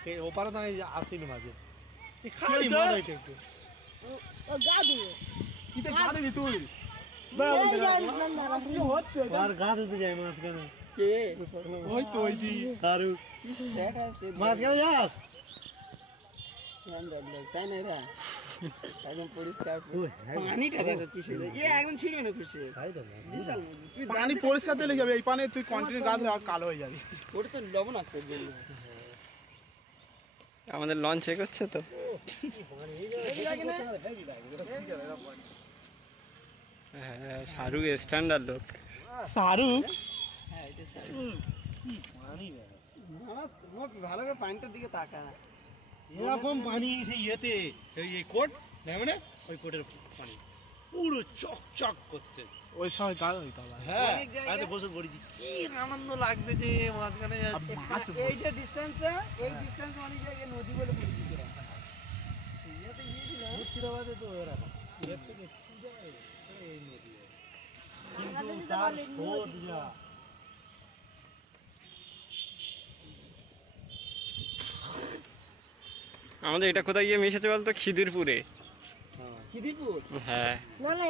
সে ওপারে তো আমি আসিনি মাঝে খালি মাছ হইতে একটু ও গা দিয়ে কি তো গা দিবি তুই আর গা দিতে যাই মাছ কেন কে ওই তো ওই দি দারু সেট আছে মাছ কেন যাস স্ট্যান্ডার্ড লোক তাই না এরা একদম পরিষ্কার পানিটা দেখো কি সুন্দর একদম ছিড়বে না খুশি বিশাল তুই পানি পরিষ্কার দিলে যাবে এই পানি তুই কন্টিনিউ গা ধরে কালো হয়ে যাবি ওটা তো লবণ আছে আমাদের লঞ্চ চেক হচ্ছে তো হ্যাঁ শাহরুখ স্ট্যান্ডার্ড লোক শাহরুখ হ্যাঁ এটা শাহরুখ ভালো করে পানিটার দিকে তাকা এরকম পানি সেই ইয়েতে এই কোট দেখো না ওই কোটের পানি পুরো চকচক করতে ওই সময় গা হইতে হবে হ্যাঁ আজ গোসল করেছি কি আনন্দ লাগবে যে মাঝখানে এই যে ডিসটেন্সটা এই ডিসটেন্স অনেক জায়গায় নদী বলে পরিচিত ইয়াতে গিয়েছিলাম মুর্শিদাবাদে তো এরকম এর থেকে কি জায়গায় এই নদী কিন্তু তার স্রোত যা আমাদের এটা কোথায় গিয়ে মিশেছে বলতো খিদিরপুরে না না